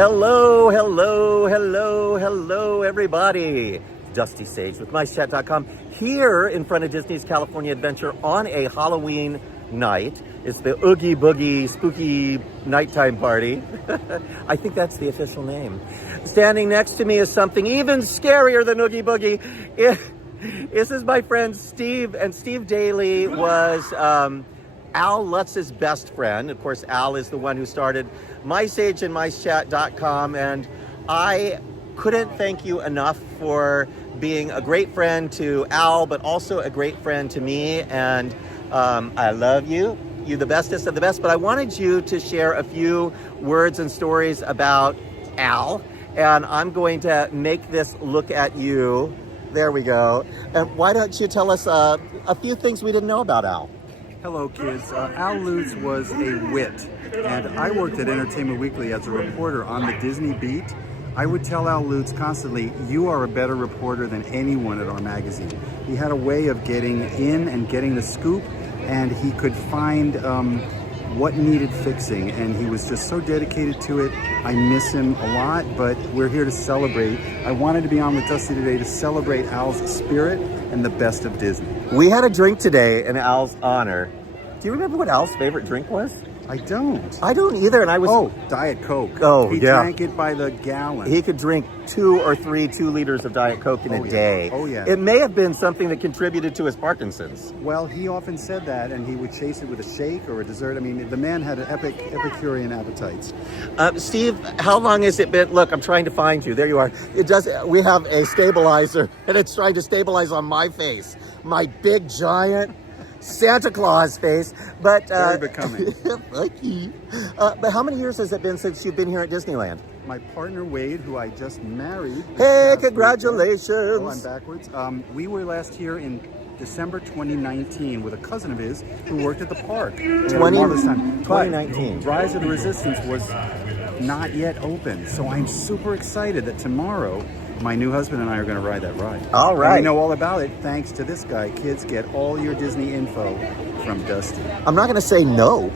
Hello, hello, hello, hello, everybody. Dusty Sage with MiceChat.com here in front of Disney's California Adventure on a Halloween night. It's the Oogie Boogie Spooky Nighttime Party. I think that's the official name. Standing next to me is something even scarier than Oogie Boogie. This is my friend Steve, and Steve Daly was Al Lutz's best friend. Of course, Al is the one who started MiceAge and MiceChat.com, and I couldn't thank you enough for being a great friend to Al, but also a great friend to me, and I love you. You're the bestest of the best, but I wanted you to share a few words and stories about Al, and I'm going to make this look at you. There we go. And why don't you tell us a few things we didn't know about Al? Hello kids, Al Lutz was a wit, and I worked at Entertainment Weekly as a reporter on the Disney beat. I would tell Al Lutz constantly, you are a better reporter than anyone at our magazine. He had a way of getting in and getting the scoop, and he could find what needed fixing, and he was just so dedicated to it. I miss him a lot, but we're here to celebrate. I wanted to be on with Dusty today to celebrate Al's spirit and the best of Disney. We had a drink today in Al's honor. Do you remember what Al's favorite drink was? I don't. I don't either, and I was... Oh, Diet Coke. Oh, he yeah. drank it by the gallon. He could drink 2 or 3 2-liters of Diet Coke in a day. Oh, yeah. It may have been something that contributed to his Parkinson's. Well, he often said that, and he would chase it with a shake or a dessert. I mean, the man had an Epicurean appetites. Steve, how long has it been? Look, I'm trying to find you. There you are. We have a stabilizer, and it's trying to stabilize on my face. My big, giant Santa Claus face. But very becoming. Thank you. But how many years has it been since you've been here at Disneyland? My partner Wade, who I just married. Hey, congratulations! Oh, I'm backwards. We were last here in December 2019 with a cousin of his who worked at the park. 2019. Rise of the Resistance was not yet open, so I'm super excited that tomorrow my new husband and I are going to ride that ride. All right. And we know all about it thanks to this guy. Kids, get all your Disney info from Dusty. I'm not going to say no.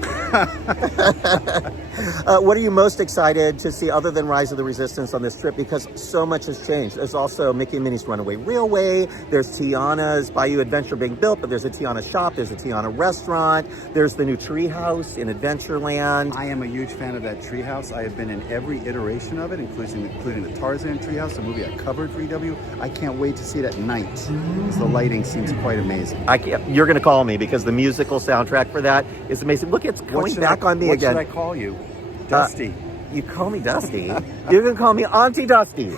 What are you most excited to see other than Rise of the Resistance on this trip? Because so much has changed. There's also Mickey and Minnie's Runaway Railway. There's Tiana's Bayou Adventure being built, but there's a Tiana shop. There's a Tiana restaurant. There's the new treehouse in Adventureland. I am a huge fan of that treehouse. I have been in every iteration of it, including the Tarzan treehouse, the movie I covered for EW. I can't wait to see it at night because the lighting seems quite amazing. You're going to call me because the musical soundtrack for that is amazing. Look, it's going back on me again. What should I call you? Dusty. You call me Dusty. You're going to call me Auntie Dusty.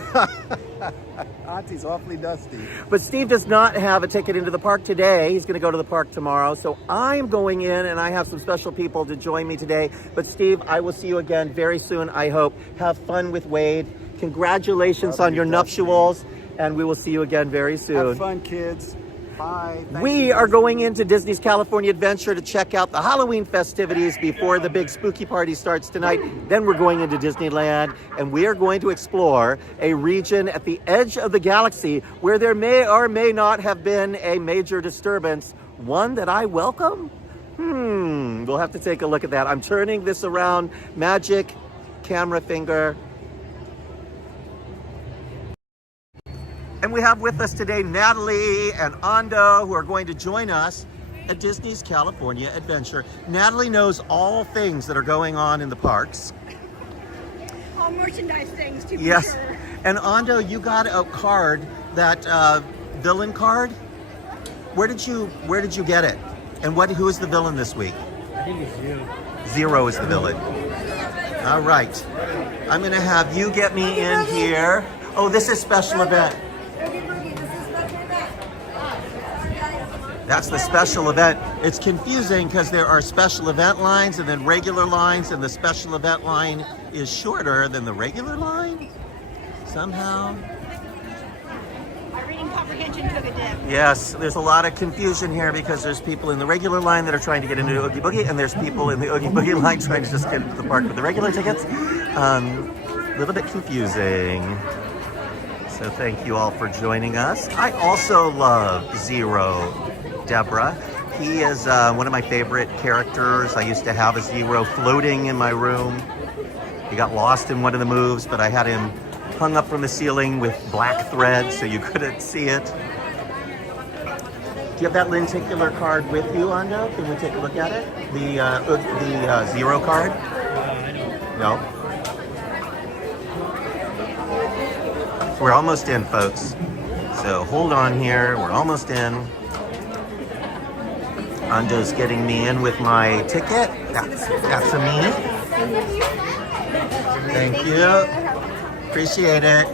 Auntie's awfully dusty. But Steve does not have a ticket into the park today. He's going to go to the park tomorrow. So I'm going in, and I have some special people to join me today. But Steve, I will see you again very soon, I hope. Have fun with Wade. Congratulations on your nuptials, and we will see you again very soon. Have fun, kids. Bye. We are going into Disney's California Adventure to check out the Halloween festivities before the big spooky party starts tonight. Then we're going into Disneyland, and we are going to explore a region at the edge of the galaxy where there may or may not have been a major disturbance, one that I welcome. We'll have to take a look at that. I'm turning this around. Magic camera finger. And we have with us today Natalie and Ando, who are going to join us at Disney's California Adventure. Natalie knows all things that are going on in the parks. All merchandise things, to be Yes. sure. And Ando, you got a card, that villain card. Where did you get it? And who is the villain this week? I think it's you. Zero is the villain. All right. I'm going to have you get me in here. Oh, this is special event. That's the special event. It's confusing because there are special event lines and then regular lines, and the special event line is shorter than the regular line somehow. My reading comprehension took a dip. Yes, there's a lot of confusion here because there's people in the regular line that are trying to get into Oogie Boogie, and there's people in the Oogie Boogie line trying to just get into the park with the regular tickets. A little bit confusing. So thank you all for joining us. I also love Zero. Deborah. He is one of my favorite characters. I used to have a Zero floating in my room. He got lost in one of the moves, but I had him hung up from the ceiling with black thread so you couldn't see it. Do you have that lenticular card with you, Ando? Can we take a look at it? The zero card? No? So we're almost in, folks. So hold on here. We're almost in. Ando's getting me in with my ticket. That's a me. Thank you. Appreciate it.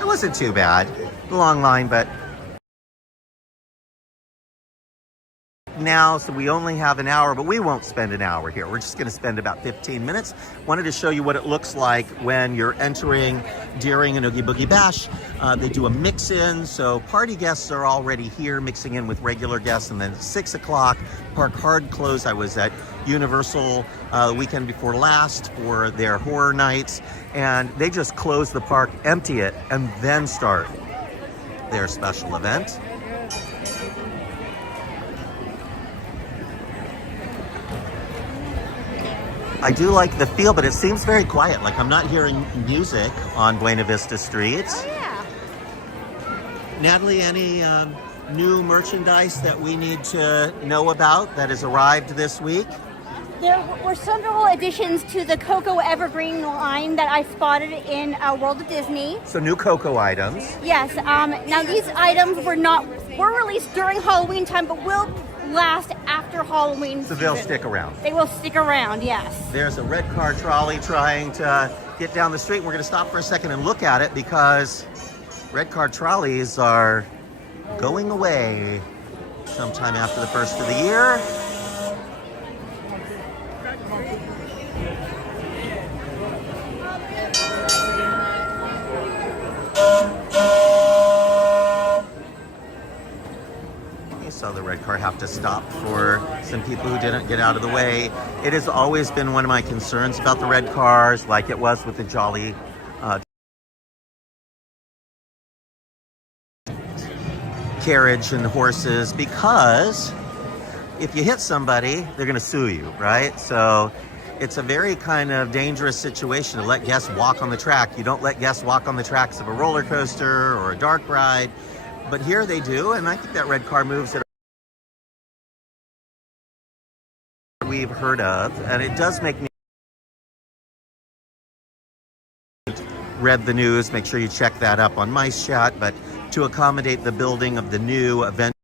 It wasn't too bad. Long line, but now, so we only have an hour, but we won't spend an hour here. We're just going to spend about 15 minutes. Wanted to show you what it looks like when you're entering during an Oogie Boogie Bash. They do a mix-in, so party guests are already here mixing in with regular guests, and then at 6 o'clock, park hard close. I was at Universal the weekend before last for their horror nights, and they just close the park, empty it, and then start their special event. I do like the feel, but it seems very quiet. Like I'm not hearing music on Buena Vista Street. Oh, yeah. Natalie, any new merchandise that we need to know about that has arrived this week? There were several additions to the Coco Evergreen line that I spotted in World of Disney. So new Coco items. Yes. Now these items were released during Halloween time, but will last after Halloween So they'll season. stick around. They will stick around, yes. There's a red car trolley trying to get down the street. We're going to stop for a second and look at it because red car trolleys are going away sometime after the first of the year. Saw the red car have to stop for some people who didn't get out of the way. It has always been one of my concerns about the red cars, like it was with the Jolly carriage and horses, because if you hit somebody, they're going to sue you, right? So it's a very kind of dangerous situation to let guests walk on the track. You don't let guests walk on the tracks of a roller coaster or a dark ride, but here they do, and I think that red car moves at we've heard of, and it does make me read the news. Make sure you check that up on Mice Chat. But to accommodate the building of the new event,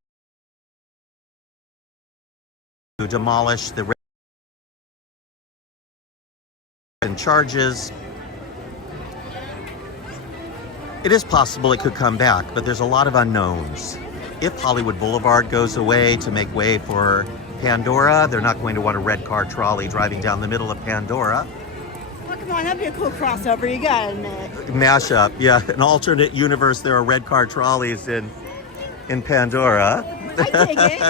to demolish the and charges, it is possible it could come back, but there's a lot of unknowns. If Hollywood Boulevard goes away to make way for Pandora, they're not going to want a red car trolley driving down the middle of Pandora. Oh, come on, that'd be a cool crossover, you gotta admit. Mashup, yeah. An alternate universe, there are red car trolleys in Pandora. I dig it.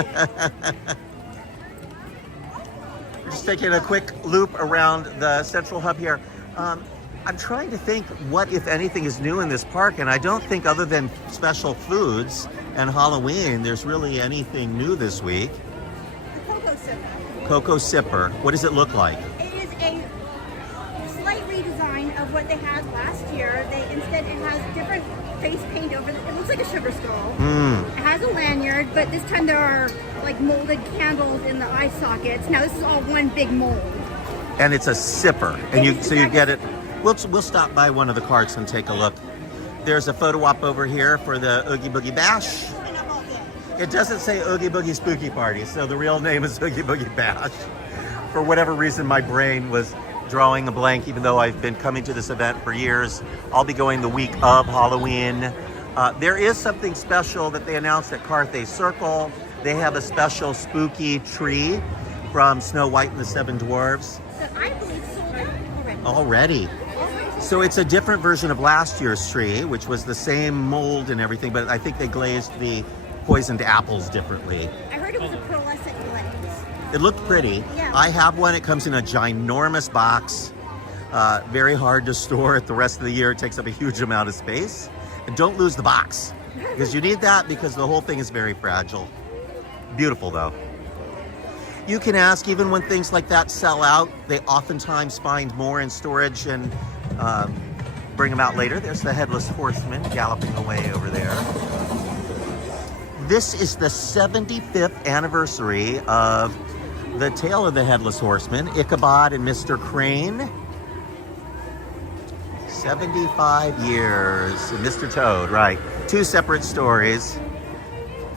We're just taking a quick loop around the central hub here. I'm trying to think what, if anything, is new in this park, and I don't think, other than special foods and Halloween, there's really anything new this week. Coco Sipper. Coco Sipper. What does it look like? It is a slight redesign of what they had last year. Instead, it has different face paint over it. It looks like a sugar skull. It has a lanyard, but this time there are like molded candles in the eye sockets. Now this is all one big mold. And it's a sipper, and you get it. We'll stop by one of the carts and take a look. There's a photo op over here for the Oogie Boogie Bash. It doesn't say Oogie Boogie Spooky Party, so the real name is Oogie Boogie Bash. For whatever reason, my brain was drawing a blank, even though I've been coming to this event for years. I'll be going the week of Halloween. There is something special that they announced at Carthay Circle. They have a special spooky tree from Snow White and the Seven Dwarfs. That I believe sold out Already. So it's a different version of last year's tree, which was the same mold and everything, but I think they glazed the poisoned apples differently. I heard it was a pearlescent glaze. It looked pretty. Yeah. I have one. It comes in a ginormous box. Very hard to store it the rest of the year. It takes up a huge amount of space. And don't lose the box, because you need that, because the whole thing is very fragile. Beautiful though. You can ask, even when things like that sell out, they oftentimes find more in storage and bring them out later. There's the Headless Horseman galloping away over there. This is the 75th anniversary of the tale of the Headless Horseman, Ichabod and Mr. Crane. 75 years. And Mr. Toad, right. 2 separate stories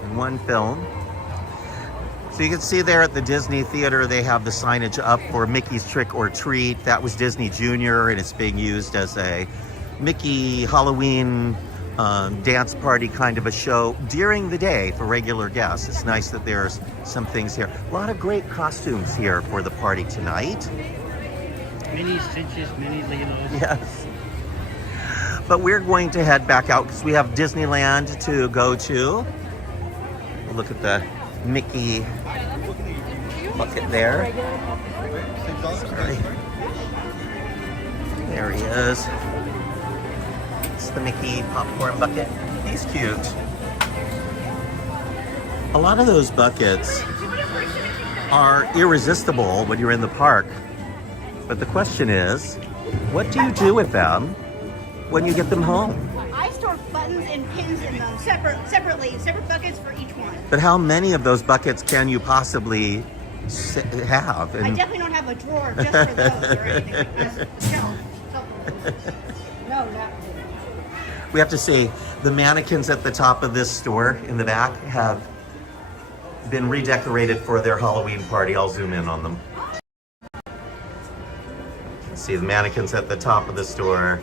in one film. So you can see there at the Disney Theater, they have the signage up for Mickey's Trick or Treat. That was Disney Junior, and it's being used as a Mickey Halloween dance party kind of a show during the day for regular guests. It's nice that there's some things here. A lot of great costumes here for the party tonight. Mini Stitches, mini Leos. Yes. But we're going to head back out because we have Disneyland to go to. Look at the Mickey bucket there. Sorry. There he is. It's the Mickey popcorn bucket. He's cute. A lot of those buckets are irresistible when you're in the park. But the question is, what do you do with them when you get them home? I store buttons and pins in them separately, separate buckets for each one. But how many of those buckets can you possibly have? I definitely don't have a drawer just for those or anything like that. No, not. We have to see, the mannequins at the top of this store in the back have been redecorated for their Halloween party. I'll zoom in on them. See the mannequins at the top of the store.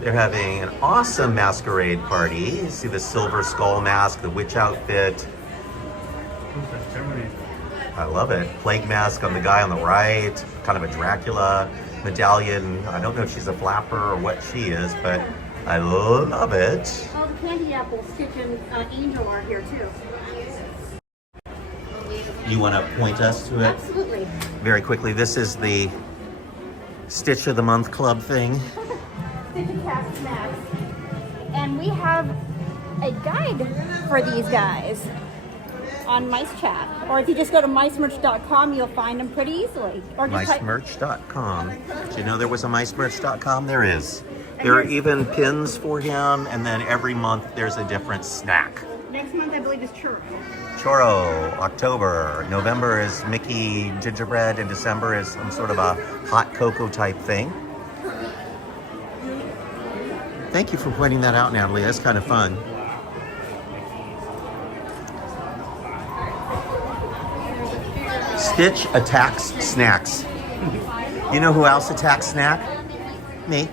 They're having an awesome masquerade party. You see the silver skull mask, the witch outfit. I love it. Plague mask on the guy on the right, kind of a Dracula medallion. I don't know if she's a flapper or what she is, but I love it. Oh, the candy apple, Stitch and Angel are here too. You want to point us to it? Absolutely. Very quickly, this is the Stitch of the Month Club thing. Stitch and Cat Snacks. And we have a guide for these guys on Mice Chat. Or if you just go to micemerch.com, you'll find them pretty easily. Or just Micemerch.com. Did you know there was a micemerch.com? There is. There are even pins for him, and then every month there's a different snack. Next month, I believe, is churro. Churro, October. November is Mickey gingerbread, and December is some sort of a hot cocoa type thing. Thank you for pointing that out, Natalie. That's kind of fun. Stitch attacks snacks. You know who else attacks snack? Me.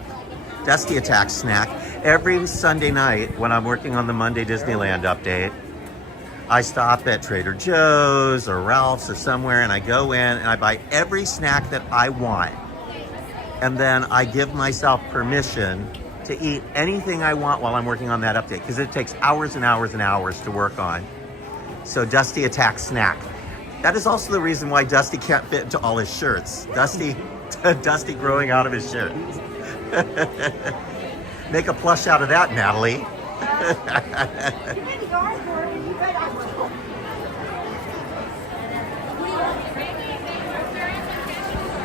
Dusty attacks snack. Every Sunday night when I'm working on the Monday Disneyland update, I stop at Trader Joe's or Ralph's or somewhere, and I go in and I buy every snack that I want. And then I give myself permission to eat anything I want while I'm working on that update, because it takes hours and hours and hours to work on. So Dusty attacks snack. That is also the reason why Dusty can't fit into all his shirts. Dusty growing out of his shirt. Make a plush out of that, Natalie.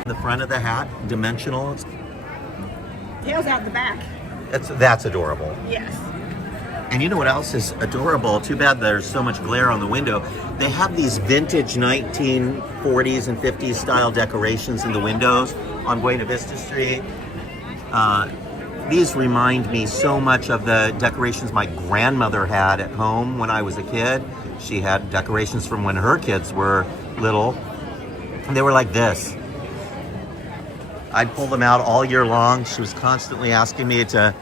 The front of the hat, dimensional. Tails out the back. That's adorable. Yes. And you know what else is adorable? Too bad there's so much glare on the window. They have these vintage 1940s and 50s style decorations in the windows on Buena Vista Street. These remind me so much of the decorations my grandmother had at home when I was a kid. She had decorations from when her kids were little. And they were like this. I'd pull them out all year long. She was constantly asking me to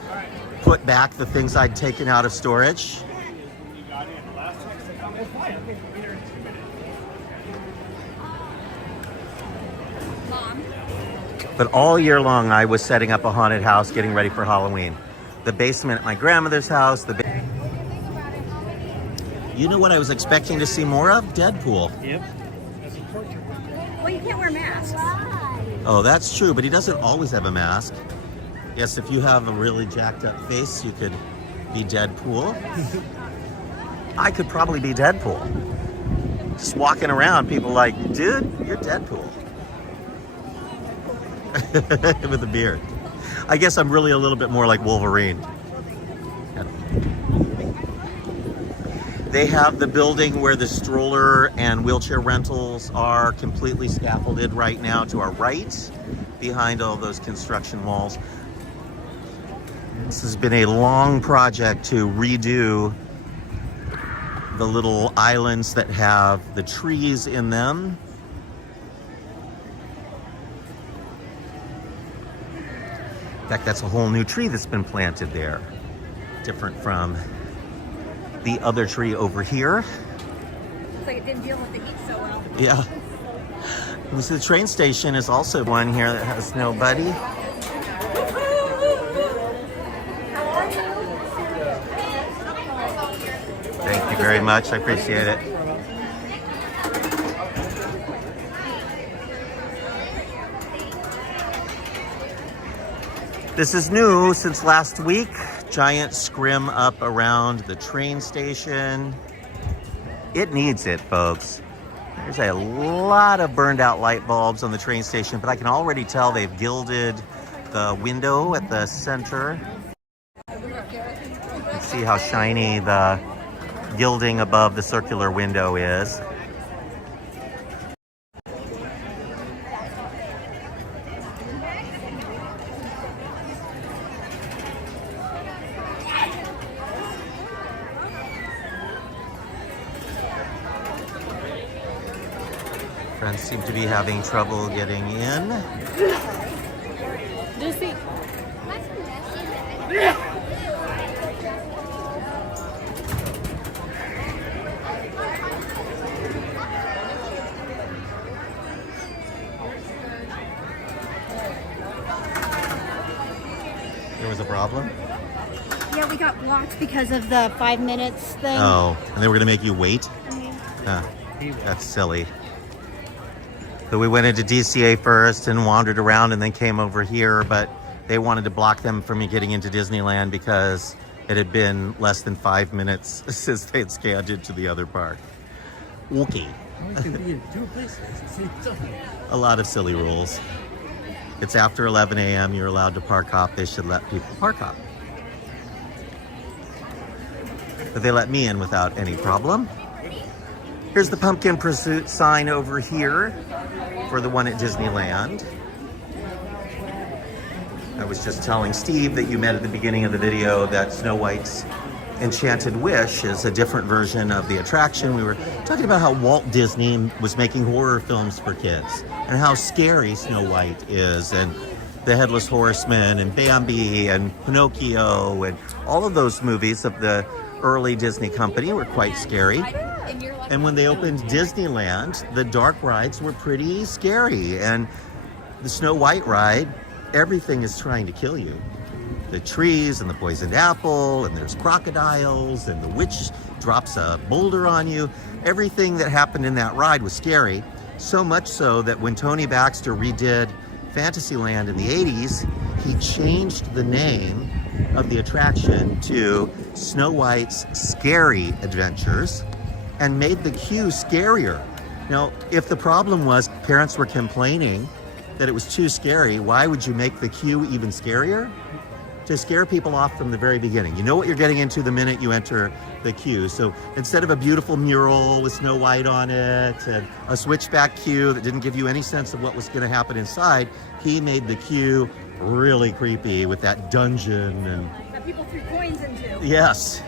put back the things I'd taken out of storage. But all year long, I was setting up a haunted house, getting ready for Halloween. The basement at my grandmother's house. You know what I was expecting to see more of? Deadpool. Yep. Well, you can't wear masks. Oh, that's true, but he doesn't always have a mask. Yes, if you have a really jacked up face, you could be Deadpool. I could probably be Deadpool. Just walking around, people like, dude, you're Deadpool. With a beard. I guess I'm really a little bit more like Wolverine. Yeah. They have the building where the stroller and wheelchair rentals are completely scaffolded right now to our right, behind all those construction walls. This has been a long project to redo the little islands that have the trees in them. In fact, that's a whole new tree that's been planted there. Different from the other tree over here. Looks like it didn't deal with the heat so well. Yeah. And so the train station is also one here that has nobody. Thank you very much. I appreciate it. This is new since last week. Giant scrim up around the train station. It needs it, folks. There's a lot of burned out light bulbs on the train station, but I can already tell they've gilded the window at the center. You see how shiny the gilding above the circular window is. Friends seem to be having trouble getting in. Lucy. There was a problem? Yeah, we got blocked because of the 5 minutes thing. Oh, and they were gonna make you wait? Mm-hmm. Huh, that's silly. So we went into DCA first and wandered around and then came over here, but they wanted to block them from getting into Disneyland because it had been less than 5 minutes since they had scanned into the other park. Okay. A lot of silly rules. It's after 11 a.m. You're allowed to park hop. They should let people park hop. But they let me in without any problem. Here's the Pumpkin Pursuit sign over here for the one at Disneyland. I was just telling Steve that you met at the beginning of the video that Snow White's Enchanted Wish is a different version of the attraction. We were talking about how Walt Disney was making horror films for kids and how scary Snow White is, and the Headless Horseman and Bambi and Pinocchio and all of those movies of the early Disney company were quite scary. And when they opened Disneyland, the dark rides were pretty scary. And the Snow White ride, everything is trying to kill you. The trees and the poisoned apple, and there's crocodiles, and the witch drops a boulder on you. Everything that happened in that ride was scary. So much so that when Tony Baxter redid Fantasyland in the 80s, he changed the name of the attraction to Snow White's Scary Adventures and made the queue scarier. Now, if the problem was parents were complaining that it was too scary, why would you make the queue even scarier? To scare people off from the very beginning. You know what you're getting into the minute you enter the queue. So instead of a beautiful mural with Snow White on it and a switchback queue that didn't give you any sense of what was going to happen inside, he made the queue really creepy with that dungeon and That people threw coins into. yes.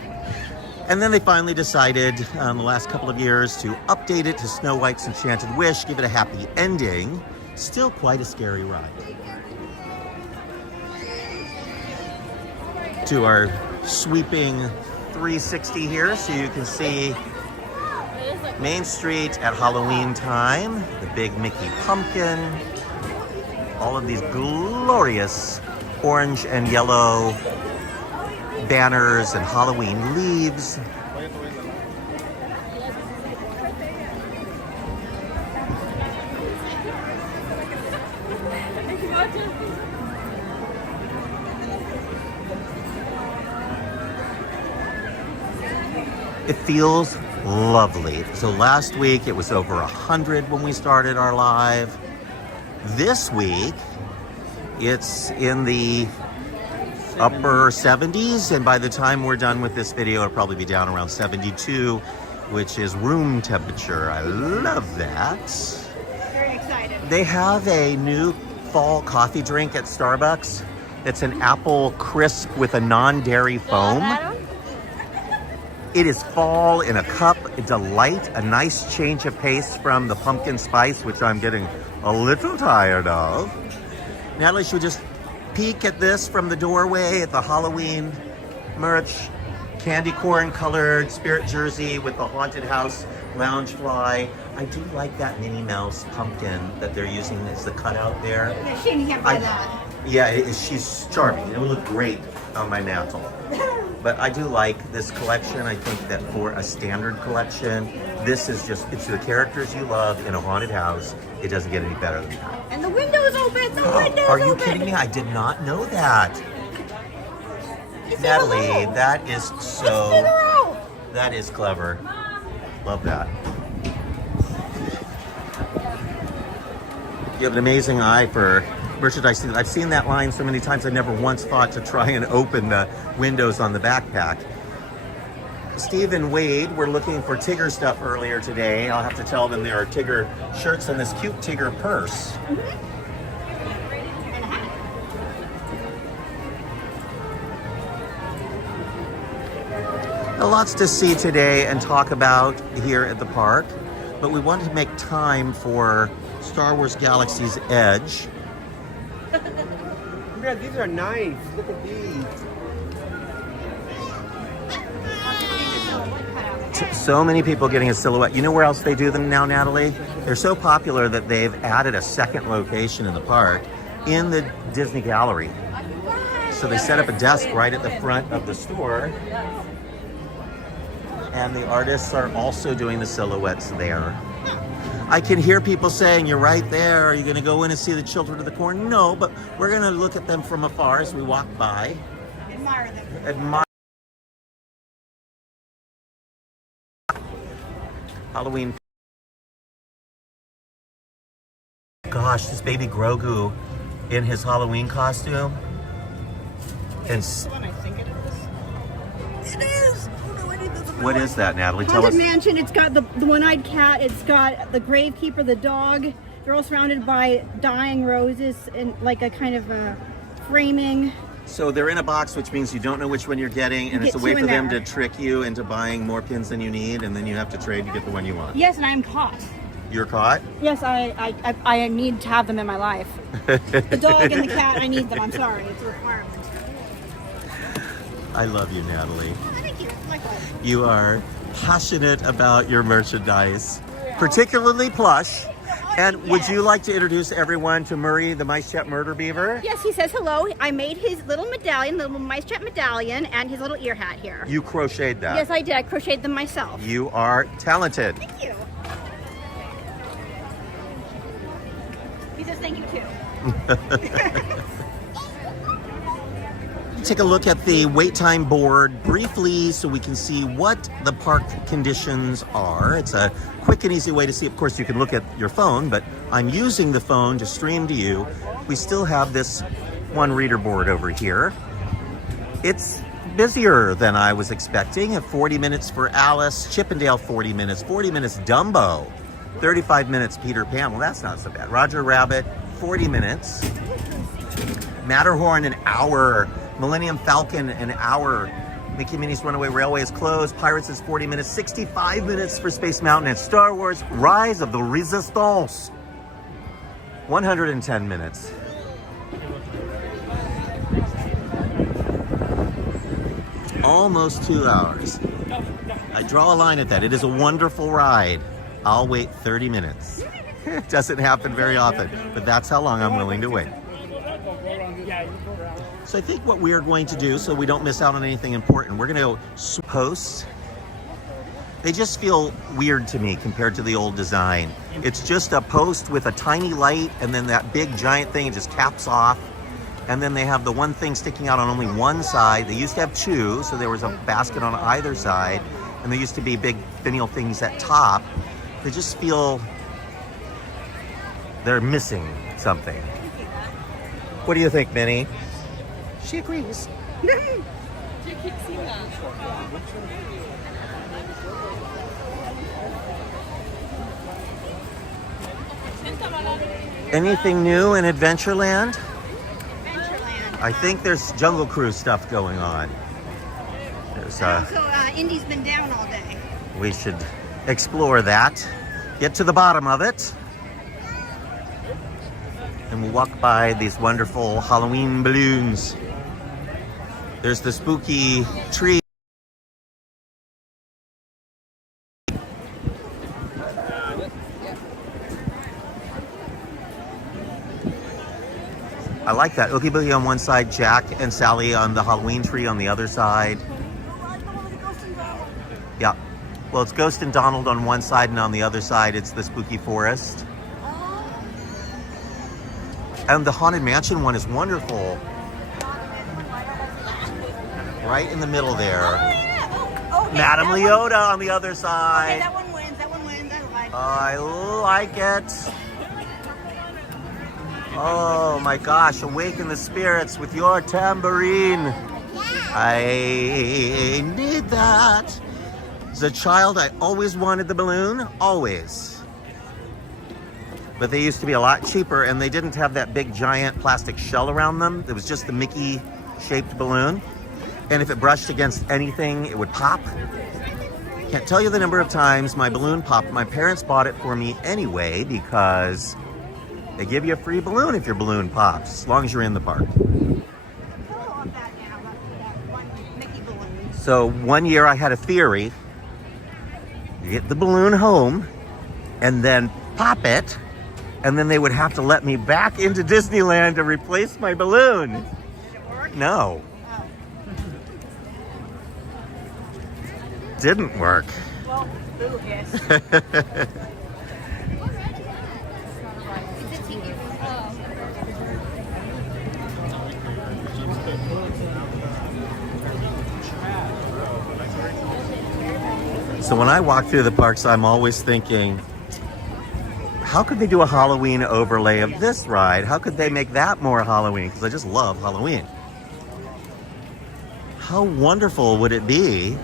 And then they finally decided the last couple of years to update it to Snow White's Enchanted Wish, give it a happy ending. Still quite a scary ride. To our sweeping 360 here, so you can see Main Street at Halloween time, the big Mickey pumpkin, all of these glorious orange and yellow banners and Halloween leaves. It feels lovely. So last week it was over 100 when we started our live. This week it's in the upper 70s, and by the time we're done with this video, it'll probably be down around 72, which is room temperature. I love that. Very excited. They have a new fall coffee drink at Starbucks. It's an apple crisp with a non-dairy foam. It is fall in a cup, a delight, a nice change of pace from the pumpkin spice, which I'm getting a little tired of. Natalie, should we just peek at this from the doorway at the Halloween merch? Candy corn colored spirit jersey with the haunted house lounge fly. I do like that Minnie Mouse pumpkin that they're using as the cutout there. Yeah, Shane, you can't buy that. Yeah, she's charming. It would look great on my mantle. But I do like this collection. I think that for a standard collection, this is just, it's the characters you love in a haunted house. It doesn't get any better than that. And the window's open! The window's Are you open! kidding me? I did not know that. Natalie, that is so, that is clever. Love that. You have an amazing eye for merchandise. I've seen that line so many times, I never once thought to try and open the windows on the backpack. Steve and Wade were looking for Tigger stuff earlier today. I'll have to tell them there are Tigger shirts and this cute Tigger purse. Lots to see today and talk about here at the park, but we wanted to make time for Star Wars Galaxy's Edge. Yeah, these are nice. Look at these. So many people getting a silhouette. You know where else they do them now, Natalie? They're so popular that they've added a second location in the park in the Disney Gallery. So they set up a desk right at the front of the store, and the artists are also doing the silhouettes there. I can hear people saying, you're right there. Are you going to go in and see the Children of the Corn? No, but we're going to look at them from afar as we walk by. Admire them. Admire. Halloween. Gosh, this baby Grogu in his Halloween costume. And it is. What is that, Natalie? Tell us. Haunted Mansion. It's got the one-eyed cat. It's got the gravekeeper, the dog. They're all surrounded by dying roses and like a kind of a framing. So they're in a box, which means you don't know which one you're getting, and it's a way for them to trick you into buying more pins than you need, and then you have to trade to get the one you want. Yes, and I am caught. You're caught? Yes, I need to have them in my life. The dog and the cat, I need them. I'm sorry. It's a requirement. I love you, Natalie. Thank you. Likewise. You are passionate about your merchandise, particularly plush. And would you like to introduce everyone to Murray, the Mice Chat Murder Beaver? Yes, he says hello. I made his little medallion, the little Mice Chat medallion, and his little ear hat here. You crocheted that? Yes, I did. I crocheted them myself. You are talented. Thank you. He says thank you too. Take a look at the wait time board briefly so we can see what the park conditions are. It's a quick and easy way to see. Of course, you can look at your phone, but I'm using the phone to stream to you. We still have this one reader board over here. It's busier than I was expecting. At 40 minutes for Alice, Chippendale 40 minutes Dumbo, 35 minutes Peter Pan. Well, that's not so bad. Roger Rabbit, 40 minutes. Matterhorn, an hour. Millennium Falcon, an hour. Mickey Minnie's Runaway Railway is closed. Pirates is 40 minutes. 65 minutes for Space Mountain. And Star Wars Rise of the Resistance, 110 minutes. Almost 2 hours. I draw a line at that. It is a wonderful ride. I'll wait 30 minutes. It doesn't happen very often, but that's how long I'm willing to wait. So I think what we are going to do, so we don't miss out on anything important, we're going to go posts. They just feel weird to me compared to the old design. It's just a post with a tiny light, and then that big giant thing just caps off. And then they have the one thing sticking out on only one side. They used to have two, so there was a basket on either side. and there used to be big finial things at top. They just feel they're missing something. What do you think, Minnie? She agrees. Anything new in Adventureland? I think there's Jungle Cruise stuff going on. There's So Indy's been down all day. we should explore that, get to the bottom of it, and we'll walk by these wonderful Halloween balloons. There's the spooky tree. I like that. Oogie Boogie on one side, Jack and Sally on the Halloween tree on the other side. Yeah. Well, it's Ghost and Donald on one side, and on the other side, it's the spooky forest. And the Haunted Mansion one is wonderful. Right in the middle there. Okay, Madame that Leota on the other Okay, side. that one wins. That one wins. I like it. Oh my gosh, awaken the spirits with your tambourine. I need that. As a child, I always wanted the balloon, always. But they used to be a lot cheaper, and they didn't have that big giant plastic shell around them. It was just the Mickey-shaped balloon. And if it brushed against anything, it would pop. Can't tell you the number of times my balloon popped. My parents bought it for me anyway because they give you a free balloon if your balloon pops, as long as you're in the park. So one year I had a theory. You get the balloon home and then pop it, and then they would have to let me back into Disneyland to replace my balloon. Did it work? No. Didn't work. Well, boo, yes. So when I walk through the parks, I'm always thinking, how could they do a Halloween overlay of this ride? How could they make that more Halloween? Because I just love Halloween. How wonderful would it be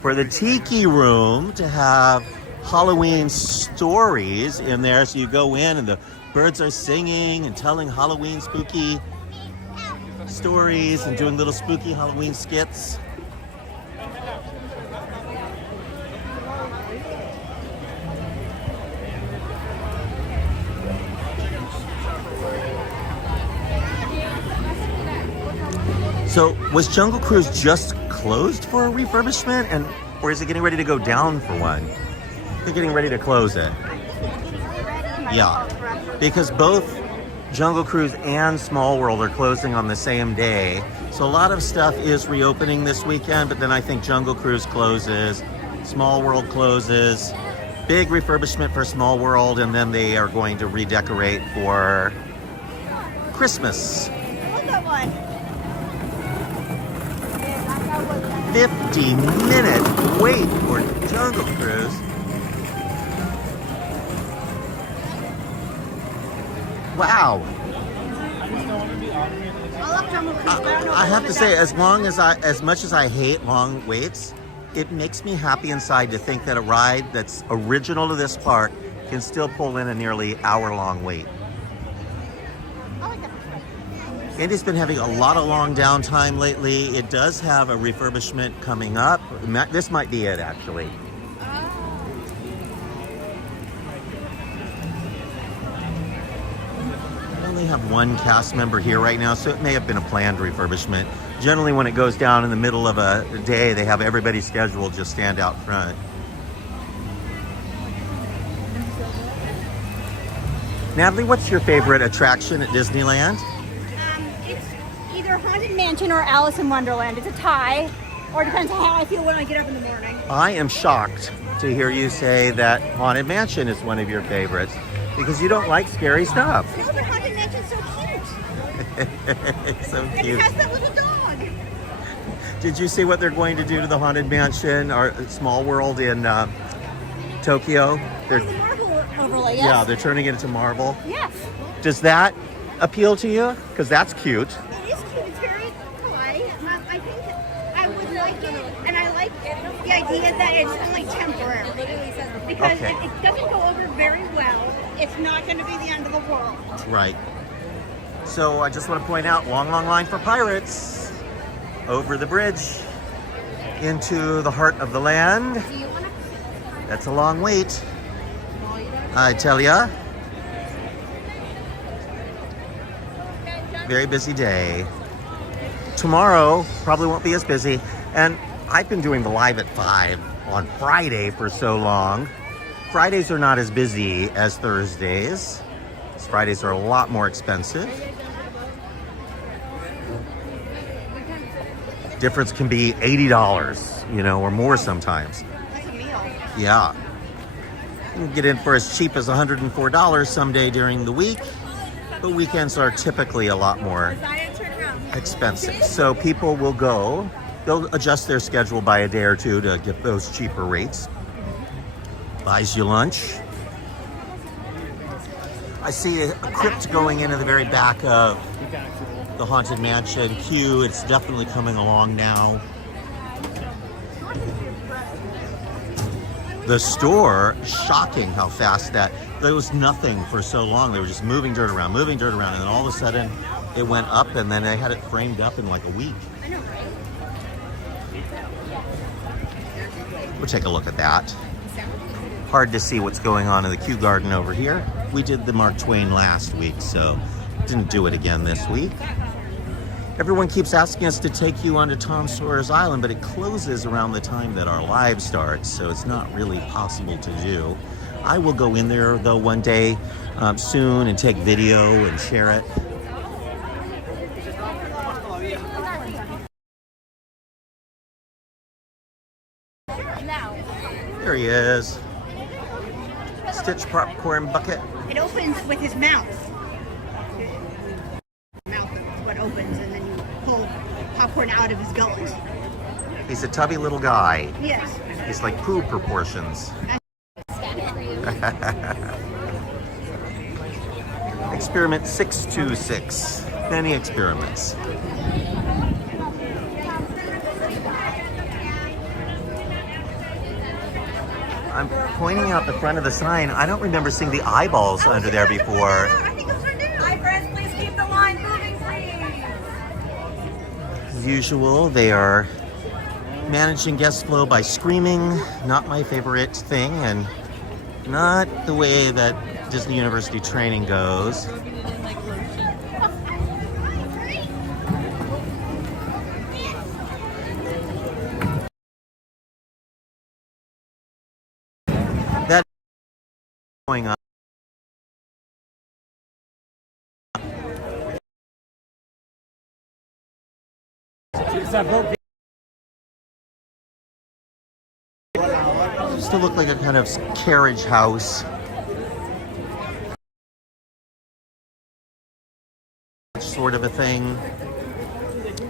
for the Tiki Room to have Halloween stories in there? So you go in and the birds are singing and telling Halloween spooky stories and doing little spooky Halloween skits. So was Jungle Cruise just closed for a refurbishment, or is it getting ready to go down for one? They're getting ready to close it. Yeah, because both Jungle Cruise and Small World are closing on the same day. So a lot of stuff is reopening this weekend, but then I think Jungle Cruise closes, Small World closes, big refurbishment for Small World, and then they are going to redecorate for Christmas. Look at one. 50-minute wait for Jungle Cruise. Wow. I love Jungle Cruise, but I don't know if I have love to it say, that as much as I hate long waits, it makes me happy inside to think that a ride that's original to this park can still pull in a nearly hour-long wait. I like that. Indy's been having a lot of long downtime lately. It does have a refurbishment coming up. This might be it, actually. I only have one cast member here right now, so it may have been a planned refurbishment. Generally, when it goes down in the middle of a day, they have everybody scheduled just stand out front. Natalie, what's your favorite attraction at Disneyland? It's either Haunted Mansion or Alice in Wonderland. It's a tie, or it depends on how I feel when I get up in the morning. I am shocked to hear you say that Haunted Mansion is one of your favorites, because you don't like scary stuff. No, but Haunted Mansion's so cute. It's so And cute. it has that little dog. Did you see what they're going to do to the Haunted Mansion or Small World in Tokyo? The marble overlay, yes. Yeah, they're turning it into marble. Yes. Does that appeal to you? Because that's cute. It is cute. It's very kawaii. I think I would like it, and I like the idea that it's only temporary. Because Okay. it doesn't go over very well. It's not going to be the end of the world. Right. So I just want to point out, long line for pirates over the bridge into the heart of the land. That's a long wait, I tell ya. Very busy day. Tomorrow probably won't be as busy. And I've been doing the live at 5 on Friday for so long. Fridays are not as busy as Thursdays. Fridays are a lot more expensive. Difference can be $80, you know, or more sometimes. That's a meal. Yeah. You can get in for as cheap as $104 someday during the week, but weekends are typically a lot more expensive. So people will go, they'll adjust their schedule by a day or two to get those cheaper rates. Buys you lunch. I see a crypt going into the very back of the Haunted Mansion queue. It's definitely coming along now. The store, shocking how fast that, there was nothing for so long. They were just moving dirt around, and then all of a sudden it went up, and then they had it framed up in like a week. We'll take a look at that. Hard to see what's going on in the Kew Garden over here. We did the Mark Twain last week, so didn't do it again this week. Everyone keeps asking us to take you onto Tom Sawyer's Island, but it closes around the time that our live starts, so it's not really possible to do. I will go in there, though, one day soon and take video and share it. There he is. Stitch popcorn bucket. It opens with his mouth. Mouth is what opens, and then you pull popcorn out of his gullet. He's a tubby little guy. Yes. He's like poo proportions. Experiment 626. Many experiments. I'm pointing out the front of the sign. I don't remember seeing the eyeballs under there before. I think those are new. Hi, friends. Please keep the line moving, please. As usual, they are managing guest flow by screaming. Not my favorite thing, and not the way that Disney University training goes. That going on. Used to look like a kind of carriage house. Sort of a thing.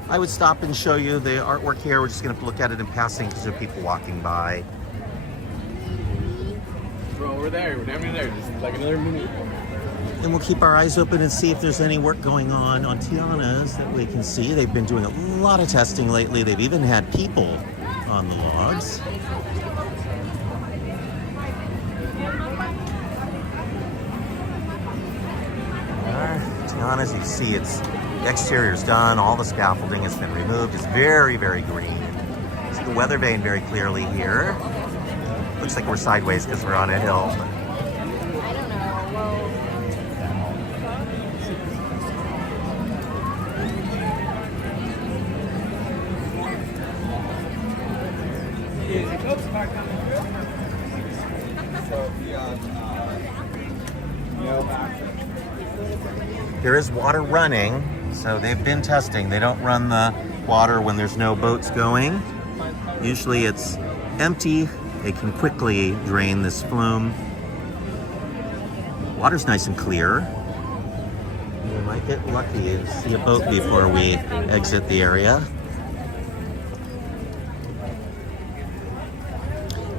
I would stop and show you the artwork here. We're just going to look at it in passing because there are people walking by. Bro, we're there. We're down there. Just like another minute. And we'll keep our eyes open and see if there's any work going on Tiana's that we can see. They've been doing a lot of testing lately. They've even had people on the logs. Tiana's, you see, the exterior's done. All the scaffolding has been removed. It's very, very green. See the weather vane very clearly here. Looks like we're sideways because we're on a hill. There is water running, so they've been testing. They don't run the water when there's no boats going. Usually it's empty. They can quickly drain this flume. Water's nice and clear. We might get lucky and see a boat before we exit the area.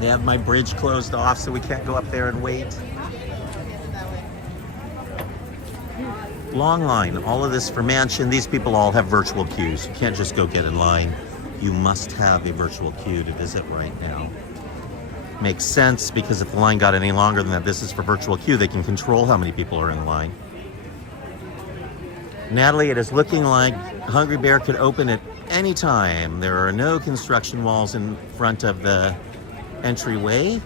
They have my bridge closed off, so we can't go up there and wait. Long line, all of this for Mansion. These people all have virtual queues. You can't just go get in line. You must have a virtual queue to visit right now. Makes sense, because if the line got any longer than that, this is for virtual queue. They can control how many people are in the line. Natalie, it is looking like Hungry Bear could open at any time. There are no construction walls in front of the entryway.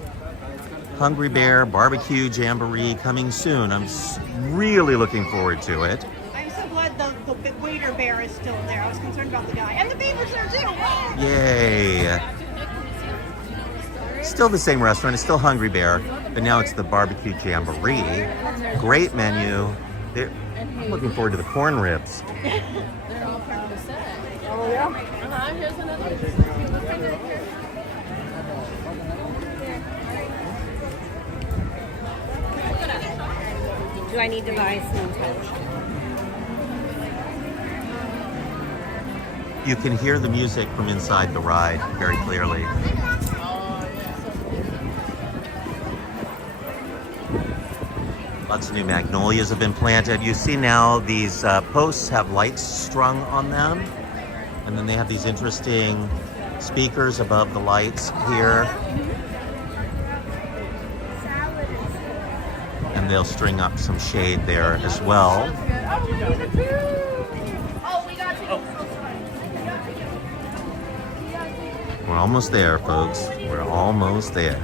Hungry Bear Barbecue Jamboree coming soon. I'm really looking forward to it. I'm so glad the waiter bear is still there. I was concerned about the guy. And the beaver's there too. Yay. Still the same restaurant. It's still Hungry Bear, but now it's the Barbecue Jamboree. Great menu. I'm looking forward to the corn ribs. They're all part of the set. Oh, yeah. Here's another. Do I need to buy some toast? You can hear the music from inside the ride very clearly. Lots of new magnolias have been planted. You see now these posts have lights strung on them. And then they have these interesting speakers above the lights here. And they'll string up some shade there as well. We're almost there, folks. We're almost there.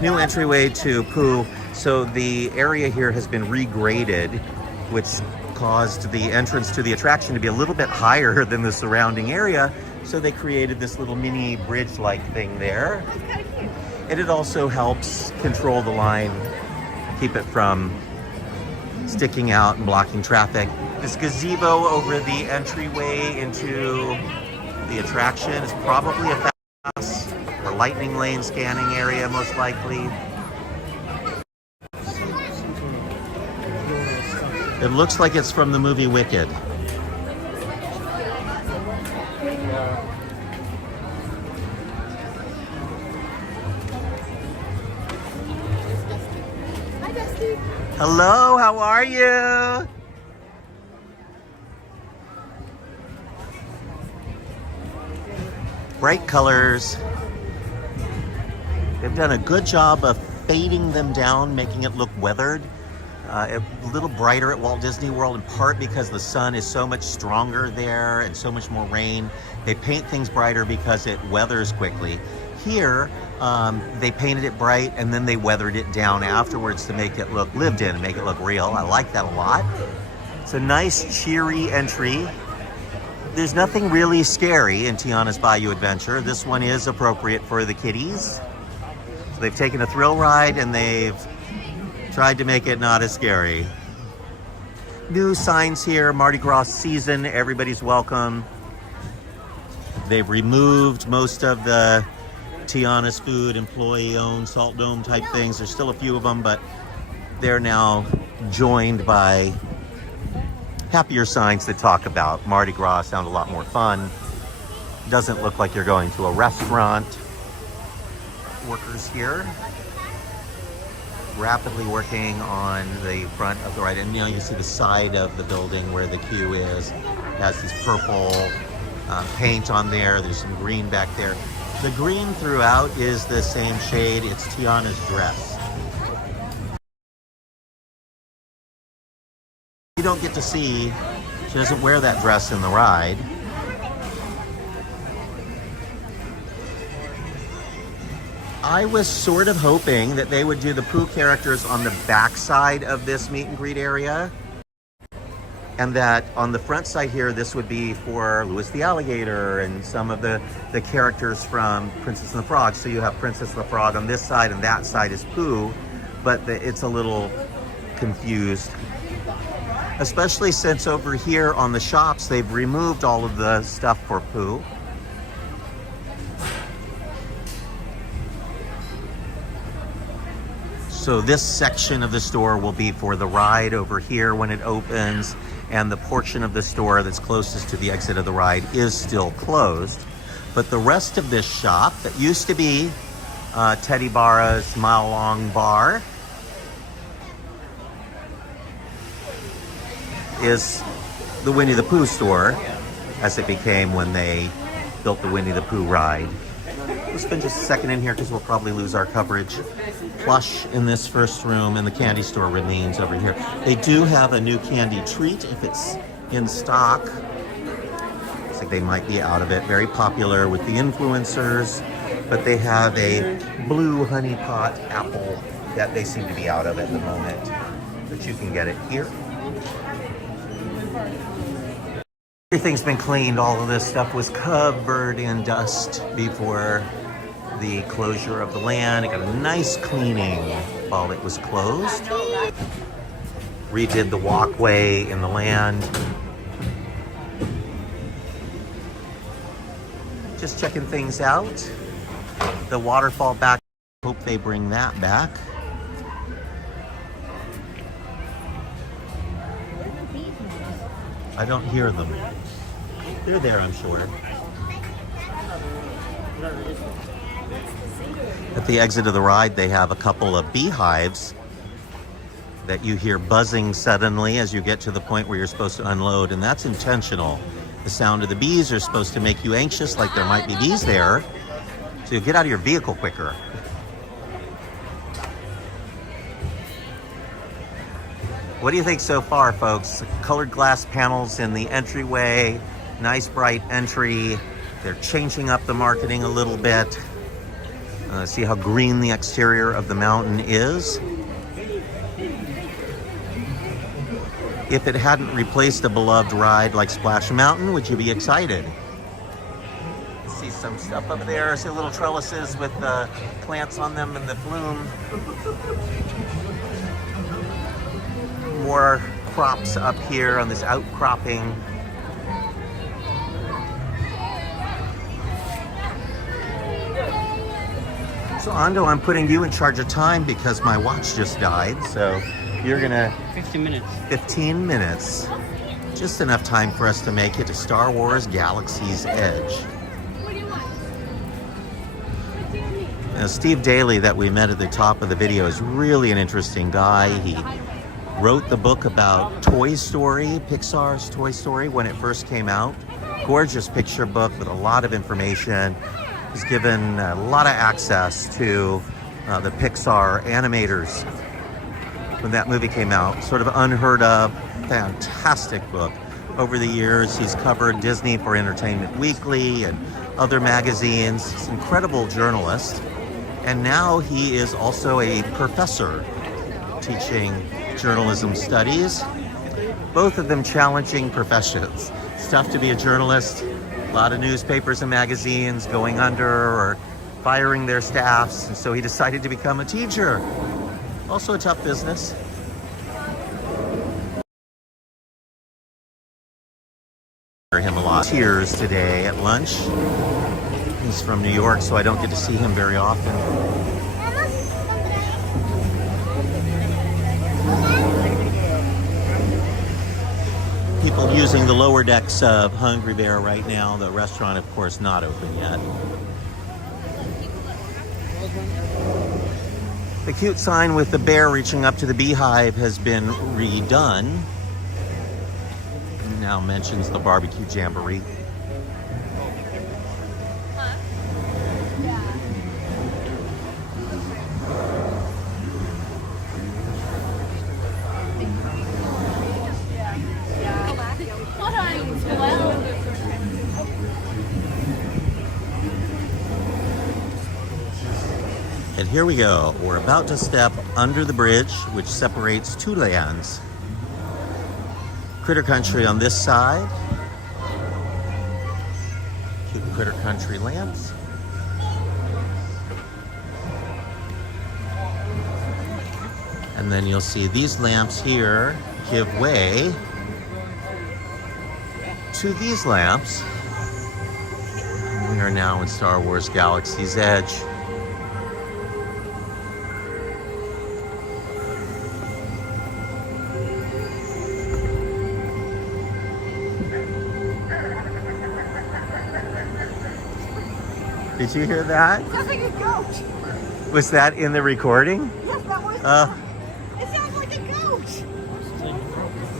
New entryway to Pooh. So the area here has been regraded, which caused the entrance to the attraction to be a little bit higher than the surrounding area. So they created this little mini bridge-like thing there. And it also helps control the line, keep it from sticking out and blocking traffic. This gazebo over the entryway into the attraction is probably a pass or lightning lane scanning area, most likely. It looks like it's from the movie Wicked. Hello, how are you? Bright colors. They've done a good job of fading them down, making it look weathered. A little brighter at Walt Disney World, in part because the sun is so much stronger there and so much more rain. They paint things brighter because it weathers quickly. Here, they painted it bright and then they weathered it down afterwards to make it look lived in and make it look real. I like that a lot. It's a nice, cheery entry. There's nothing really scary in Tiana's Bayou Adventure. This one is appropriate for the kiddies. So they've taken a thrill ride and they've tried to make it not as scary. New signs here, Mardi Gras season, everybody's welcome. They've removed most of the Tiana's food, employee-owned Salt Dome type things. There's still a few of them, but they're now joined by happier signs that talk about Mardi Gras. Sound a lot more fun. Doesn't look like you're going to a restaurant. Workers here rapidly working on the front of the ride, and you see the side of the building where the queue is. It has this purple paint on there. There's some green back there. The green throughout is the same shade. It's Tiana's dress. You don't get to see, she doesn't wear that dress in the ride. I was sort of hoping that they would do the Pooh characters on the back side of this meet and greet area, and that on the front side here, this would be for Louis the Alligator and some of the characters from Princess and the Frog. So you have Princess and the Frog on this side and that side is Pooh, but it's a little confused. Especially since over here on the shops, they've removed all of the stuff for Pooh. So this section of the store will be for the ride over here when it opens, and the portion of the store that's closest to the exit of the ride is still closed. But the rest of this shop that used to be Teddy Barra's Mile Long Bar is the Winnie the Pooh store, as it became when they built the Winnie the Pooh ride. We'll spend just a second in here because we'll probably lose our coverage. Plush in this first room, and the candy store remains over here. They do have a new candy treat if it's in stock. Looks like they might be out of it. Very popular with the influencers, but they have a blue honey pot apple that they seem to be out of at the moment, but you can get it here. Everything's been cleaned. All of this stuff was covered in dust before the closure of the land. It got a nice cleaning while it was closed. Redid the walkway in the land. Just checking things out. The waterfall back, hope they bring that back. I don't hear them. They're there, I'm sure. At the exit of the ride, they have a couple of beehives that you hear buzzing suddenly as you get to the point where you're supposed to unload, and that's intentional. The sound of the bees are supposed to make you anxious, like there might be bees there, so you get out of your vehicle quicker. What do you think so far, folks? Colored glass panels in the entryway, nice bright entry. They're changing up the marketing a little bit. See how green the exterior of the mountain is. If it hadn't replaced a beloved ride like Splash Mountain, would you be excited? See some stuff up there. See little trellises with plants on them and the bloom. More crops up here on this outcropping. So Ando, I'm putting you in charge of time because my watch just died. So you're gonna 15 minutes. 15 minutes. Just enough time for us to make it to Star Wars Galaxy's Edge. Now, Steve Daly that we met at the top of the video is really an interesting guy. He wrote the book about Toy Story, Pixar's Toy Story, when it first came out. Gorgeous picture book with a lot of information. He's given a lot of access to the Pixar animators when that movie came out. Sort of unheard of, fantastic book. Over the years, he's covered Disney for Entertainment Weekly and other magazines. He's an incredible journalist. And now he is also a professor teaching journalism studies. Both of them challenging professions. It's tough to be a journalist. A lot of newspapers and magazines going under or firing their staffs. And so he decided to become a teacher. Also a tough business. Him a lot. Tears today at lunch. He's from New York, so I don't get to see him very often. People using the lower decks of Hungry Bear right now. The restaurant, of course, not open yet. The cute sign with the bear reaching up to the beehive has been redone. Now mentions the barbecue jamboree. And here we go. We're about to step under the bridge, which separates two lands. Critter Country on this side. Cute Critter Country lamps. And then you'll see these lamps here give way to these lamps. We are now in Star Wars Galaxy's Edge. Did you hear that? Sounds like a goat. Was that in the recording? Yes, that was. Uh, It sounds like a goat.